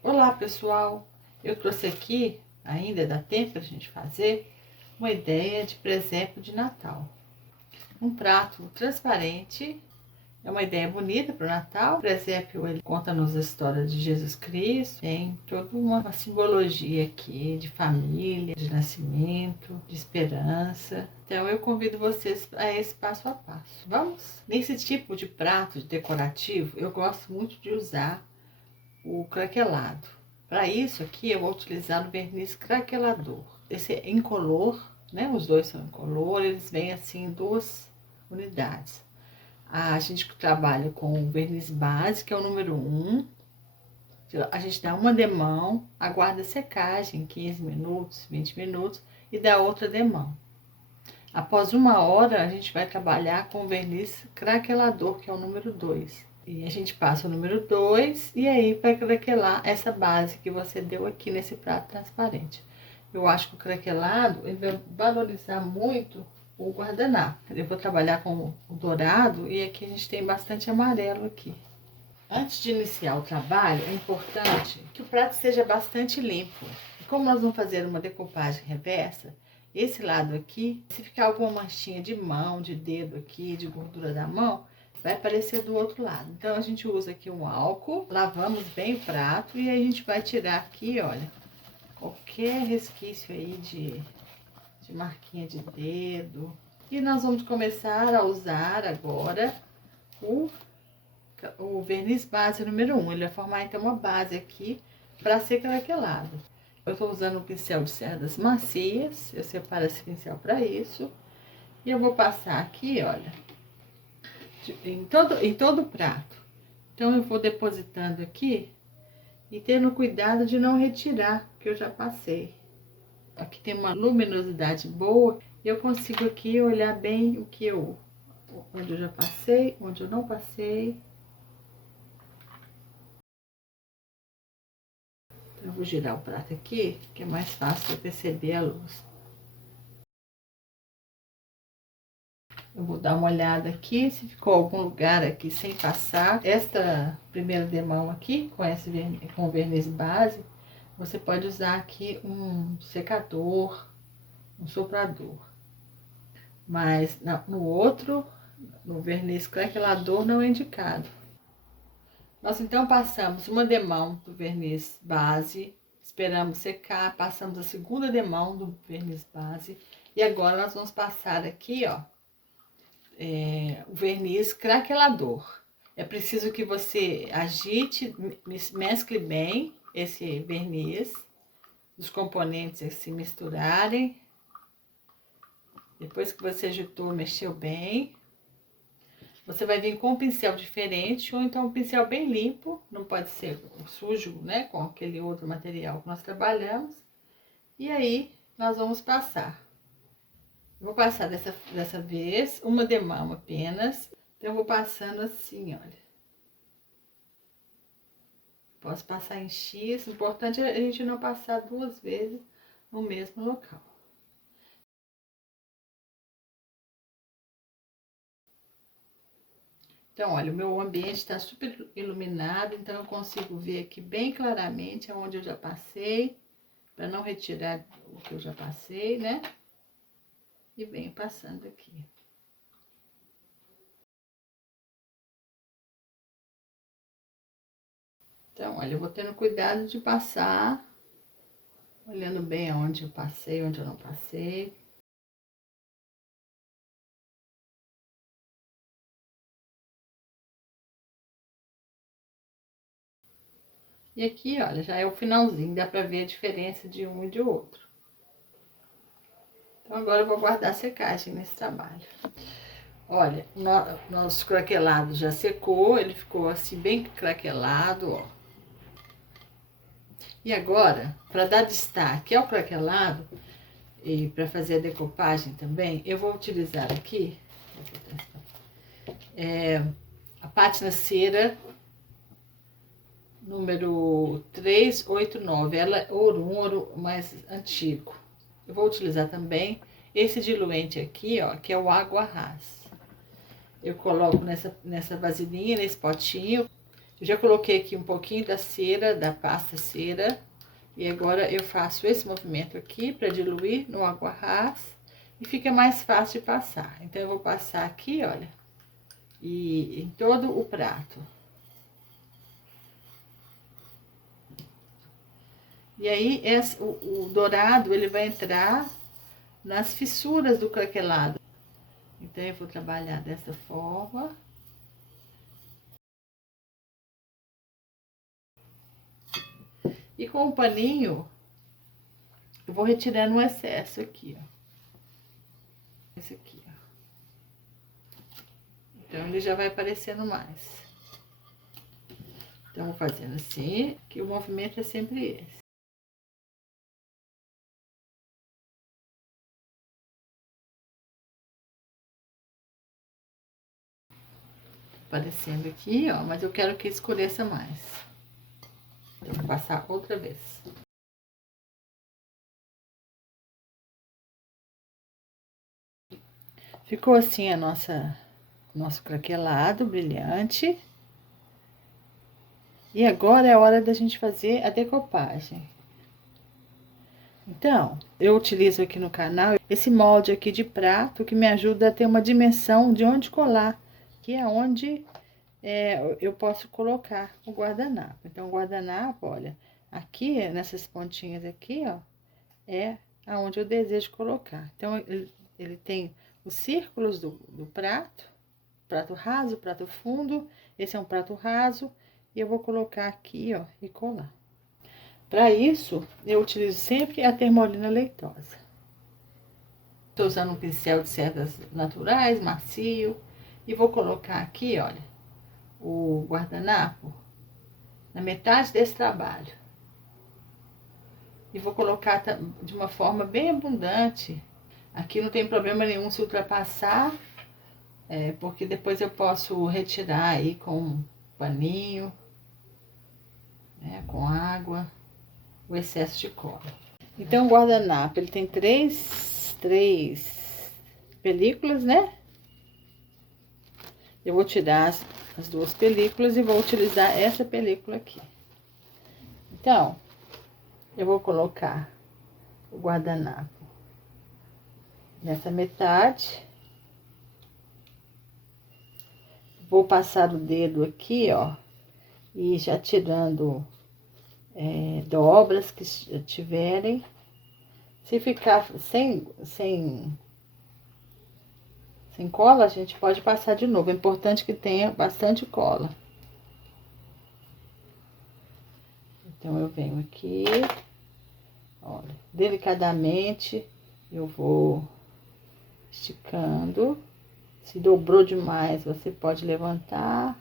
Olá pessoal, eu trouxe aqui, ainda dá tempo para a gente fazer, uma ideia de presépio de Natal. Um prato transparente, é uma ideia bonita para o Natal. O presépio ele conta-nos a história de Jesus Cristo, tem toda uma simbologia aqui de família, de nascimento, de esperança. Então eu convido vocês a esse passo a passo. Vamos? Nesse tipo de prato decorativo, eu gosto muito de usar o craquelado. Para isso aqui eu vou utilizar o verniz craquelador. Esse é incolor, né? Os dois são incolor, eles vêm assim em duas unidades. A gente trabalha com o verniz base, que é o número 1. A gente dá uma demão, aguarda a secagem, 15 minutos, 20 minutos, e dá outra demão. Após 1 hora, a gente vai trabalhar com o verniz craquelador, que é o número 2. E a gente passa o número 2 e aí vai craquelar essa base que você deu aqui nesse prato transparente. Eu acho que o craquelado ele vai valorizar muito o guardanapo. Eu vou trabalhar com o dourado e aqui a gente tem bastante amarelo aqui. Antes de iniciar o trabalho, é importante que o prato esteja bastante limpo. E como nós vamos fazer uma decopagem reversa, esse lado aqui, se ficar alguma manchinha de mão, de dedo aqui, de gordura da mão, vai aparecer do outro lado. Então a gente usa aqui um álcool, lavamos bem o prato e aí a gente vai tirar aqui, olha, qualquer resquício aí de marquinha de dedo. E nós vamos começar a usar agora o verniz base número 1. Ele vai formar então uma base aqui para ser craquelado. Eu estou usando um pincel de cerdas macias, eu separo esse pincel para isso. E eu vou passar aqui, olha, em todo o prato. Então eu vou depositando aqui e tendo cuidado de não retirar, que eu já passei. Aqui tem uma luminosidade boa e eu consigo aqui olhar bem onde eu já passei, onde eu não passei. Então, eu vou girar o prato aqui, que é mais fácil de perceber a luz. Eu vou dar uma olhada aqui, se ficou algum lugar aqui sem passar. Esta primeira demão aqui, com o verniz base, você pode usar aqui um secador, um soprador. Mas no outro, no verniz craquelador, não é indicado. Nós então passamos uma demão do verniz base, esperamos secar, passamos a segunda demão do verniz base e agora nós vamos passar aqui, ó, o verniz craquelador. É preciso que você agite, mescle bem esse verniz, os componentes se misturarem. Depois que você agitou, mexeu bem, você vai vir com um pincel diferente ou então um pincel bem limpo, não pode ser sujo, né, com aquele outro material que nós trabalhamos. E aí nós vamos passar. Vou passar dessa vez uma demão apenas. Então eu vou passando assim, olha. Posso passar em X, o importante é a gente não passar 2 vezes no mesmo local. Então, olha, o meu ambiente está super iluminado, então eu consigo ver aqui bem claramente aonde eu já passei, para não retirar o que eu já passei, né? E venho passando aqui. Então, olha, eu vou tendo cuidado de passar, olhando bem aonde eu passei, onde eu não passei. E aqui, olha, já é o finalzinho, dá pra ver a diferença de um e de outro. Então, agora eu vou guardar a secagem nesse trabalho. Olha, nosso craquelado já secou, ele ficou assim bem craquelado, ó. E agora, para dar destaque ao craquelado e para fazer a decopagem também, eu vou utilizar aqui a pátina cera número 389, ela é um ouro mais antigo. Eu vou utilizar também esse diluente aqui, ó, que é o água rasa. Eu coloco nessa vasilhinha, nesse potinho, Eu já coloquei aqui um pouquinho da cera, da pasta cera. E agora eu faço esse movimento aqui para diluir no água ras. E fica mais fácil de passar. Então, eu vou passar aqui, olha. E em todo o prato. E aí, o dourado, ele vai entrar nas fissuras do craquelado. Então, eu vou trabalhar dessa forma. E com o paninho, eu vou retirando o excesso aqui, ó. Esse aqui, ó. Então, ele já vai aparecendo mais. Então, vou fazendo assim, que o movimento é sempre esse. Aparecendo aqui, ó, mas eu quero que escureça mais. Então, vou passar outra vez. Ficou assim nosso craquelado brilhante. E agora é a hora da gente fazer a decopagem. Então, eu utilizo aqui no canal esse molde aqui de prato que me ajuda a ter uma dimensão de onde colar, que é onde eu posso colocar o guardanapo. Então, o guardanapo, olha, aqui nessas pontinhas aqui, ó, é aonde eu desejo colocar. Então, ele tem os círculos do prato raso, prato fundo. Esse é um prato raso e eu vou colocar aqui, ó, e colar. Para isso, eu utilizo sempre a termolina leitosa. Estou usando um pincel de cerdas naturais, macio, e vou colocar aqui, olha, o guardanapo na metade desse trabalho. E vou colocar de uma forma bem abundante. Aqui não tem problema nenhum se ultrapassar, porque depois eu posso retirar aí com um paninho, né, com água, o excesso de cola. Então, o guardanapo, ele tem três películas, né? Eu vou tirar as duas películas e vou utilizar essa película aqui. Então, eu vou colocar o guardanapo nessa metade. Vou passar o dedo aqui, ó, e já tirando dobras que tiverem. Se ficar sem cola, a gente pode passar de novo. É importante que tenha bastante cola. Então, eu venho aqui, olha, delicadamente, eu vou esticando. Se dobrou demais, você pode levantar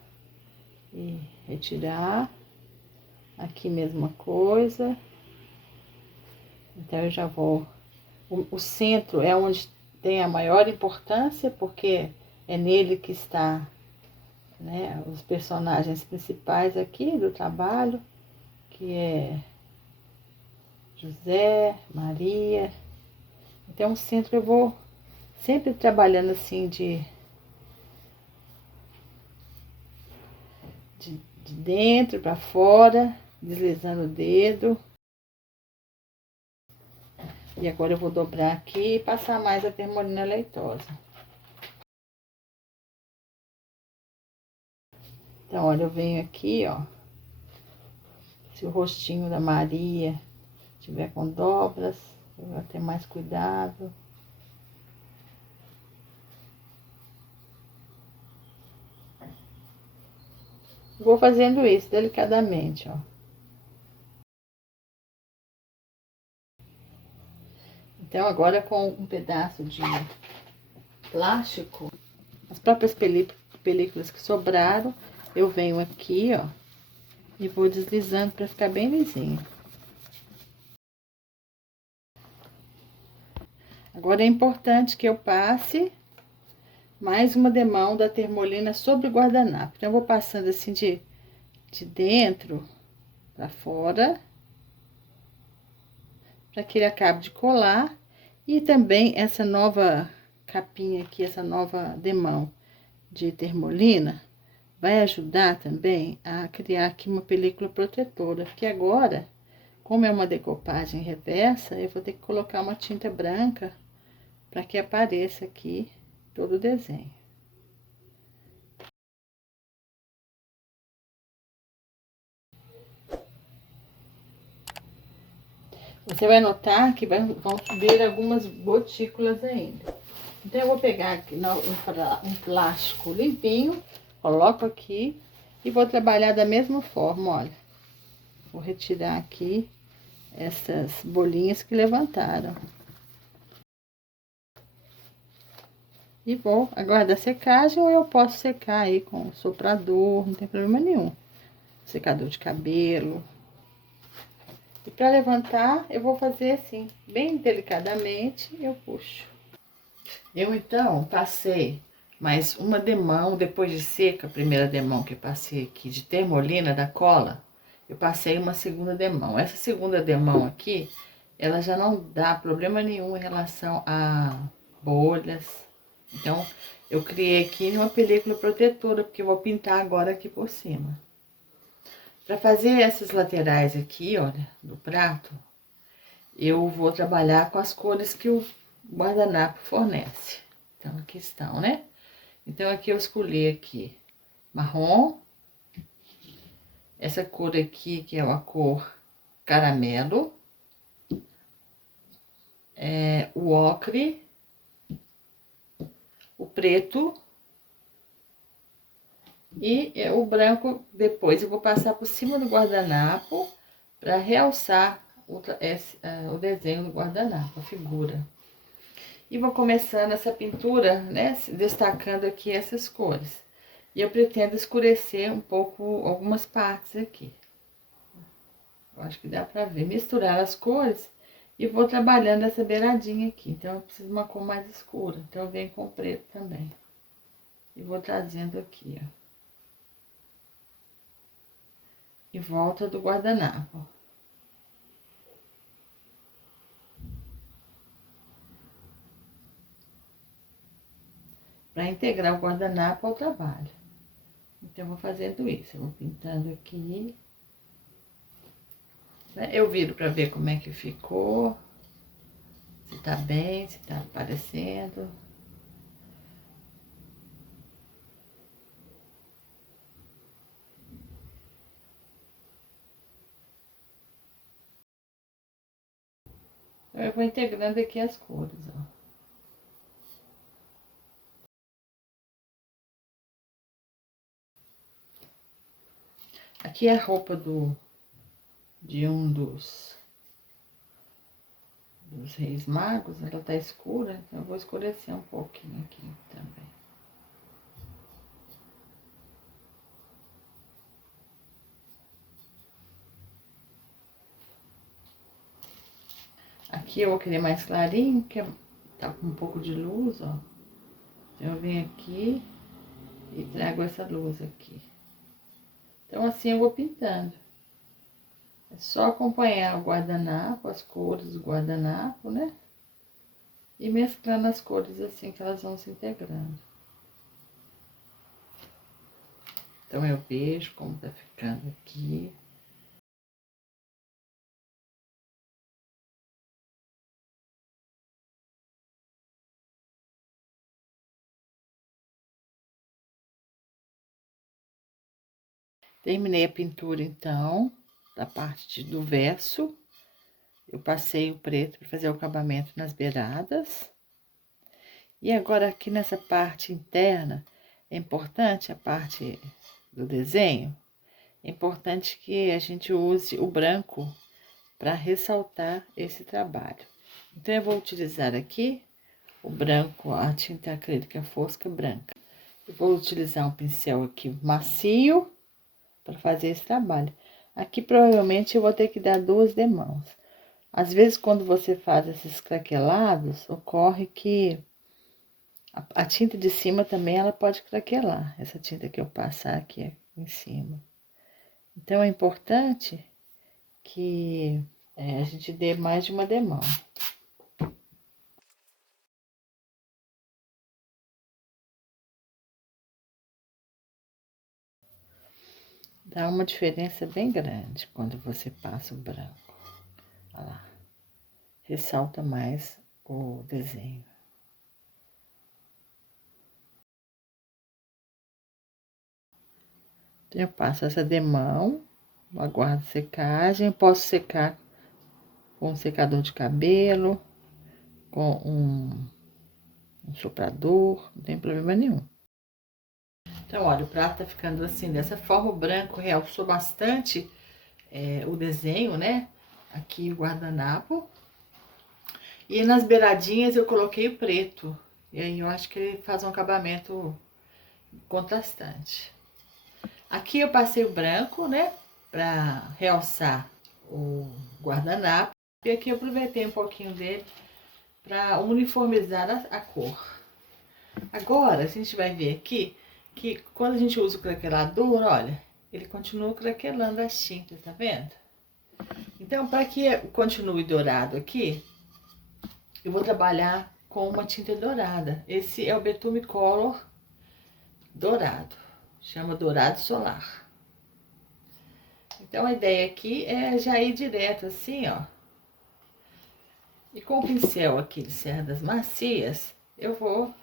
e retirar. Aqui, mesma coisa. Então, eu já vou... O centro é onde tem a maior importância, porque é nele que está, né, os personagens principais aqui do trabalho, que é José, Maria. Então, o centro eu vou sempre trabalhando assim de dentro para fora, deslizando o dedo. E agora eu vou dobrar aqui e passar mais a termolina leitosa. Então, olha, eu venho aqui, ó. Se o rostinho da Maria tiver com dobras, eu vou ter mais cuidado. Vou fazendo isso delicadamente, ó. Então, agora com um pedaço de plástico, as próprias películas que sobraram, eu venho aqui, ó, e vou deslizando para ficar bem lisinho. Agora é importante que eu passe mais uma demão da termolina sobre o guardanapo. Então, eu vou passando assim de dentro para fora, para que ele acabe de colar. E também essa nova capinha aqui, essa nova demão de termolina, vai ajudar também a criar aqui uma película protetora, porque agora, como é uma decopagem reversa, eu vou ter que colocar uma tinta branca para que apareça aqui todo o desenho. Você vai notar que vão subir algumas gotículas ainda. Então, eu vou pegar aqui um plástico limpinho, coloco aqui e vou trabalhar da mesma forma, olha. Vou retirar aqui essas bolinhas que levantaram. E vou aguardar a secagem ou eu posso secar aí com soprador, não tem problema nenhum. Secador de cabelo. E para levantar, eu vou fazer assim, bem delicadamente, eu puxo. Eu então passei mais uma demão, depois de seca, a primeira demão que eu passei aqui de termolina da cola, eu passei uma segunda demão. Essa segunda demão aqui, ela já não dá problema nenhum em relação a bolhas. Então, eu criei aqui uma película protetora, porque eu vou pintar agora aqui por cima. Para fazer essas laterais aqui, olha, do prato, eu vou trabalhar com as cores que o guardanapo fornece. Então, aqui estão, né? Então, aqui eu escolhi aqui marrom. Essa cor aqui, que é uma cor caramelo. O ocre. O preto. E o branco, depois eu vou passar por cima do guardanapo para realçar o desenho do guardanapo, a figura. E vou começando essa pintura, né, destacando aqui essas cores. E eu pretendo escurecer um pouco algumas partes aqui. Eu acho que dá pra ver. Misturar as cores e vou trabalhando essa beiradinha aqui. Então, eu preciso de uma cor mais escura. Então, eu venho com preto também. E vou trazendo aqui, ó. Em volta do guardanapo. Para integrar o guardanapo ao trabalho. Então, eu vou fazendo isso. Eu vou pintando aqui. Eu viro para ver como é que ficou. Se tá bem, se tá aparecendo. Eu vou integrando aqui as cores, ó. Aqui é a roupa de um dos Reis Magos, ela tá escura, então eu vou escurecer um pouquinho aqui também. Aqui eu vou querer mais clarinho, que tá com um pouco de luz, ó. Então, eu venho aqui e trago essa luz aqui. Então, assim eu vou pintando. É só acompanhar o guardanapo, as cores do guardanapo, né? E mesclando as cores assim que elas vão se integrando. Então, eu vejo como tá ficando aqui. Terminei a pintura, então, da parte do verso. Eu passei o preto para fazer o acabamento nas beiradas. E agora, aqui nessa parte interna, é importante a parte do desenho. É importante que a gente use o branco para ressaltar esse trabalho. Então, eu vou utilizar aqui o branco, a tinta acrílica fosca branca. Eu vou utilizar um pincel aqui macio para fazer esse trabalho. Aqui, provavelmente, eu vou ter que dar 2 demãos. Às vezes, quando você faz esses craquelados, ocorre que a tinta de cima também, ela pode craquelar. Essa tinta que eu passar aqui em cima. Então, é importante que a gente dê mais de uma demão. Dá uma diferença bem grande quando você passa o branco. Olha lá. Ressalta mais o desenho. Então, eu passo essa demão, aguardo secagem. Posso secar com um secador de cabelo, com um soprador, não tem problema nenhum. Então, olha, o prato tá ficando assim, dessa forma. O branco realçou bastante o desenho, né? Aqui o guardanapo. E nas beiradinhas eu coloquei o preto. E aí eu acho que ele faz um acabamento contrastante. Aqui eu passei o branco, né? Pra realçar o guardanapo. E aqui eu aproveitei um pouquinho dele para uniformizar a cor. Agora, a gente vai ver aqui que quando a gente usa o craquelador, olha, ele continua craquelando as tintas, tá vendo? Então, para que continue dourado aqui, eu vou trabalhar com uma tinta dourada. Esse é o Betume Color dourado, chama dourado solar. Então, a ideia aqui é já ir direto assim, ó. E com o pincel aqui de cerdas macias, eu vou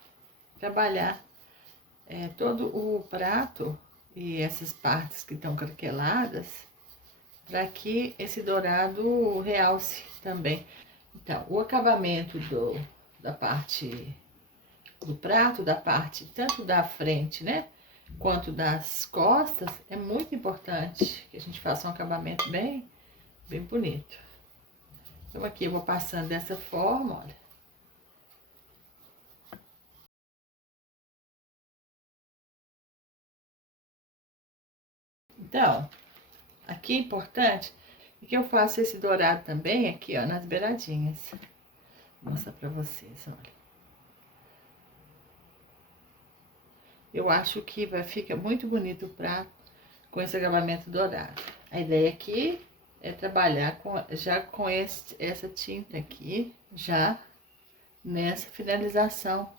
trabalhar todo o prato e essas partes que estão craqueladas, para que esse dourado realce também. Então, o acabamento da parte do prato, da parte tanto da frente, né, quanto das costas, é muito importante que a gente faça um acabamento bem bonito. Então, aqui eu vou passando dessa forma, olha. Então, aqui é importante que eu faço esse dourado também aqui, ó, nas beiradinhas. Vou mostrar pra vocês, olha. Eu acho que fica muito bonito o prato com esse acabamento dourado. A ideia aqui é trabalhar já com essa tinta aqui, já nessa finalização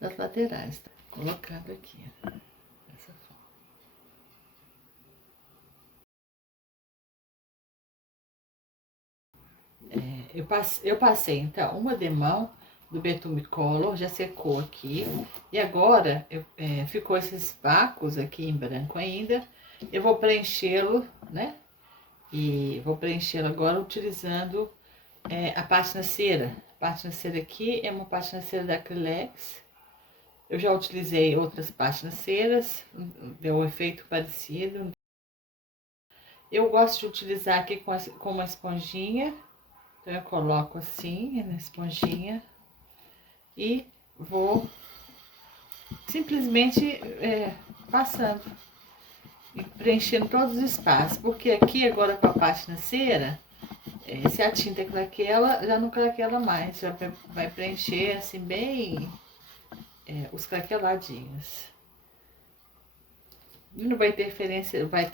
das laterais, tá? Colocando aqui, ó, dessa forma. Eu passei, então, uma demão do Betume Color, já secou aqui. E agora, ficou esses vácuos aqui em branco ainda. Eu vou preenchê-lo, né? E vou preenchê-lo agora utilizando a pátina cera. A pátina cera aqui é uma pátina cera da Acrylex. Eu já utilizei outras pátinas ceras, deu um efeito parecido. Eu gosto de utilizar aqui com uma esponjinha. Então, eu coloco assim na esponjinha e vou simplesmente passando e preenchendo todos os espaços. Porque aqui agora com a pátina cera, se a tinta craquela, já não craquela mais, já vai preencher assim bem os craqueladinhos. E não vai ter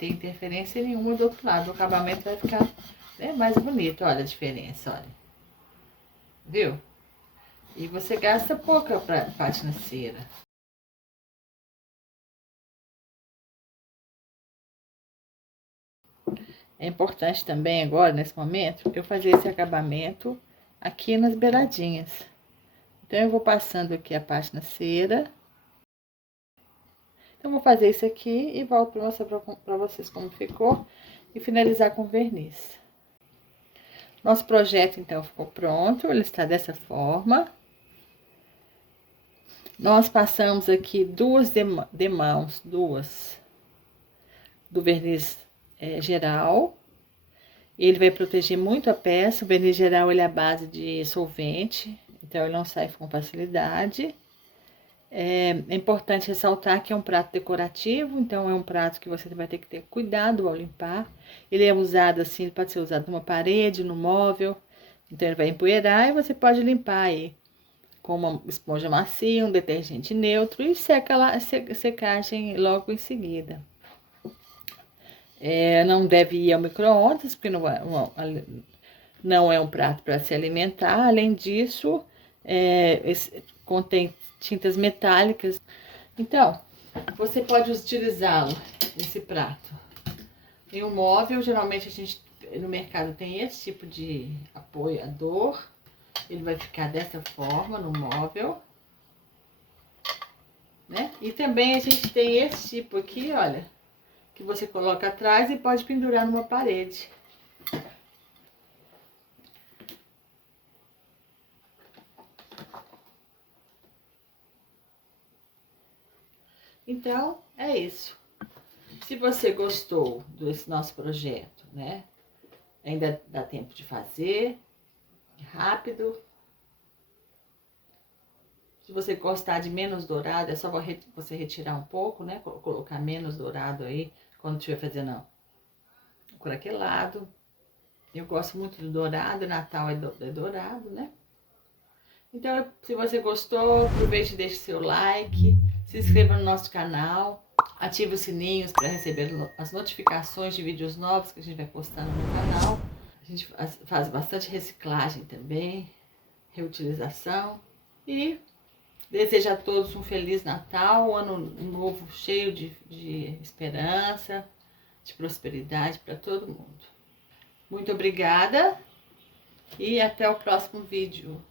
interferência nenhuma do outro lado. O acabamento vai ficar mais bonito. Olha a diferença, olha. Viu? E você gasta pouca pátina cera. É importante também agora, nesse momento, eu fazer esse acabamento aqui nas beiradinhas. Então, eu vou passando aqui a pátina cera. Então, eu vou fazer isso aqui e volto para mostrar para vocês como ficou e finalizar com verniz. Nosso projeto, então, ficou pronto. Ele está dessa forma. Nós passamos aqui duas demãos, do verniz geral. Ele vai proteger muito a peça. O verniz geral ele é a base de solvente, então ele não sai com facilidade. É importante ressaltar que é um prato decorativo, então é um prato que você vai ter que ter cuidado ao limpar. Ele é usado assim, pode ser usado numa parede, no móvel, então ele vai empoeirar e você pode limpar aí com uma esponja macia, um detergente neutro e secagem logo em seguida. Não deve ir ao micro-ondas, porque não é um prato para se alimentar. Além disso, contém tintas metálicas. Então, você pode utilizá-lo, esse prato, Em um móvel, geralmente a gente no mercado tem esse tipo de apoiador. Ele vai ficar dessa forma no móvel, né? E também a gente tem esse tipo aqui, olha, que você coloca atrás e pode pendurar numa parede. Então, é isso. Se você gostou desse nosso projeto, né? Ainda dá tempo de fazer, rápido. Se você gostar de menos dourado, é só você retirar um pouco, né? Colocar menos dourado aí, quando estiver fazendo por aquele lado. Eu gosto muito do dourado, Natal é dourado, né? Então, se você gostou, aproveite e deixe seu like, se inscreva no nosso canal, ative os sininhos para receber as notificações de vídeos novos que a gente vai postando no canal. A gente faz bastante reciclagem também, reutilização. E desejo a todos um Feliz Natal, um ano novo cheio de esperança, de prosperidade para todo mundo. Muito obrigada e até o próximo vídeo.